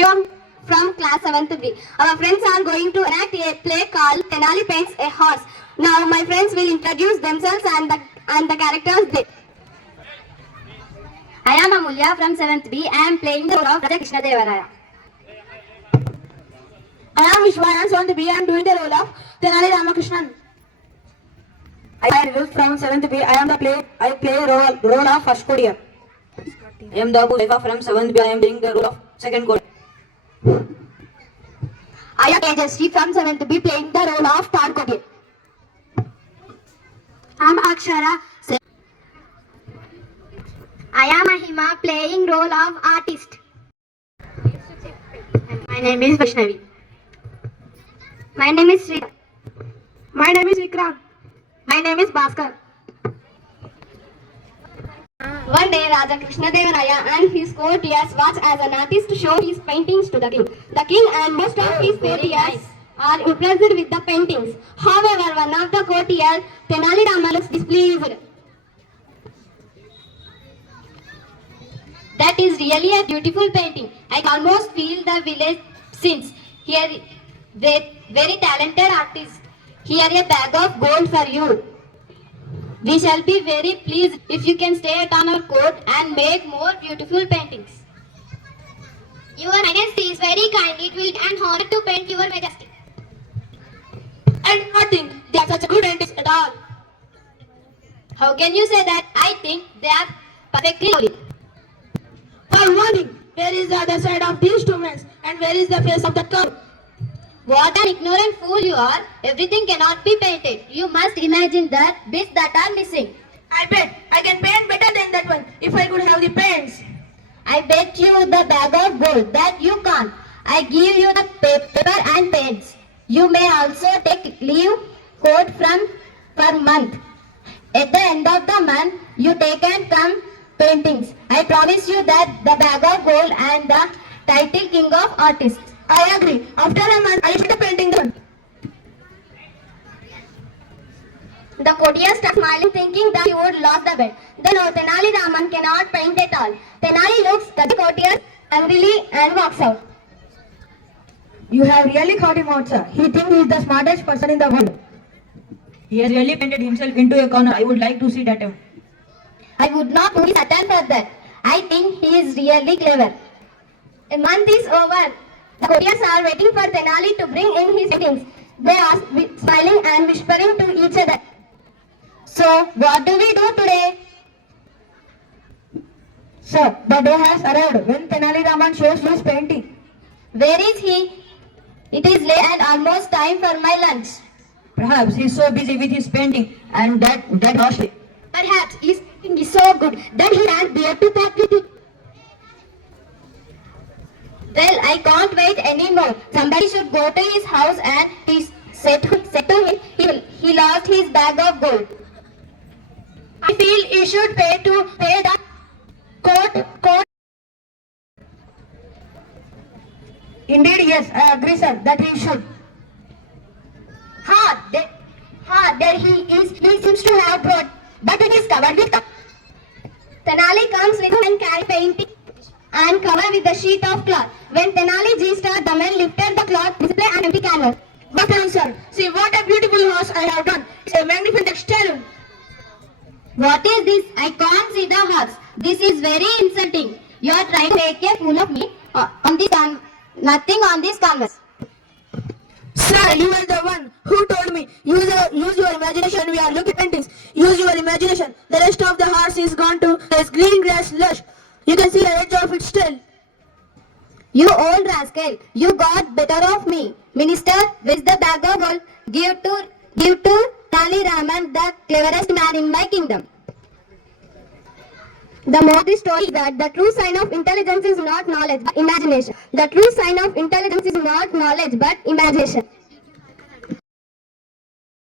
Everyone from class 7th B. Our friends are going to enact a play called Tenali Paints a Horse. Now my friends will introduce themselves and the characters they. I am Amulya from 7th B. I am playing the role of Raja Krishna Devaraya. I am Vishwa. I am 7th B. I am doing the role of Tenali Ramakrishnan. I am Ruth from 7th B. I play role of first courier. I am Dabu Leva from 7th B. I am playing the role of second courier. I am Tejasri from 7th B playing the role of third courier. I am Akshara. I am Mahima playing role of artist. My name is Vaishnavi. My name is Sri. My name is Vikram. My name is Bhaskar. One day, Raja Krishna Devaraya and his courtiers watch as an artist show his paintings to the king. The king and most of his courtiers are impressed with the paintings. However, one of the courtiers, Tenali Rama, looks displeased. That is really a beautiful painting. I can almost feel the village scenes. Here, very talented artist. Here a bag of gold for you. We shall be very pleased if you can stay at our court and make more beautiful paintings. Your Majesty is very kind. It will be an honor to paint your Majesty. I do not think they are such a good artist at all. How can you say that? I think they are perfectly lovely. For warning, where is the other side of these two men and where is the face of the cow? What an ignorant fool you are. Everything cannot be painted. You must imagine the bits that are missing. I bet I can paint better than that one if I could have the paints. I bet you the bag of gold that you can't. I give you the paper and paints. You may also take leave quote from per month. At the end of the month, you take and come paintings. I promise you that the bag of gold and the title king of artists. I agree. After a month, I should painting them. The courtier starts smiling, thinking that he would lose the bet. Then Tenali Raman cannot paint at all. Tenali looks at the courtier angrily and walks out. You have really caught him out, sir. He thinks he is the smartest person in the world. He has really painted himself into a corner. I would like to see that. I would not do Satan for that. I think he is really clever. A month is over. The courtiers are waiting for Tenali to bring in his paintings. They are smiling and whispering to each other. So, what do we do today? Sir, the day has arrived when Tenali Raman shows his painting. Where is he? It is late and almost time for my lunch. Perhaps he is so busy with his painting and that harshly. Perhaps his painting is so good that he can't bear to talk with it. Well, I can't wait anymore. Somebody should go to his house and he said to him he lost his bag of gold. I feel he should pay the court. Indeed, yes, I agree, sir, that he should. There he is. He seems to have brought, but it is covered with. Tenali comes with and carry painting and covered with the sheet of cloth. When Tenali Ji started, the man lifted the cloth, display an empty canvas. But sir, see what a beautiful horse I have done. It's a magnificent stallion. What is this? I can't see the horse. This is very insulting. You are trying to make a fool of me on this nothing on this canvas. Sir, you are the one who told me. Use your imagination. We are looking at paintings. Use your imagination. The rest of the horse is gone to this green grass lush. You can see the edge of its tail. You old rascal, you got better of me. Minister, with the bag of gold, give to Tenali Raman, the cleverest man in my kingdom. The moral of this story is that the true sign of intelligence is not knowledge but imagination. The true sign of intelligence is not knowledge but imagination.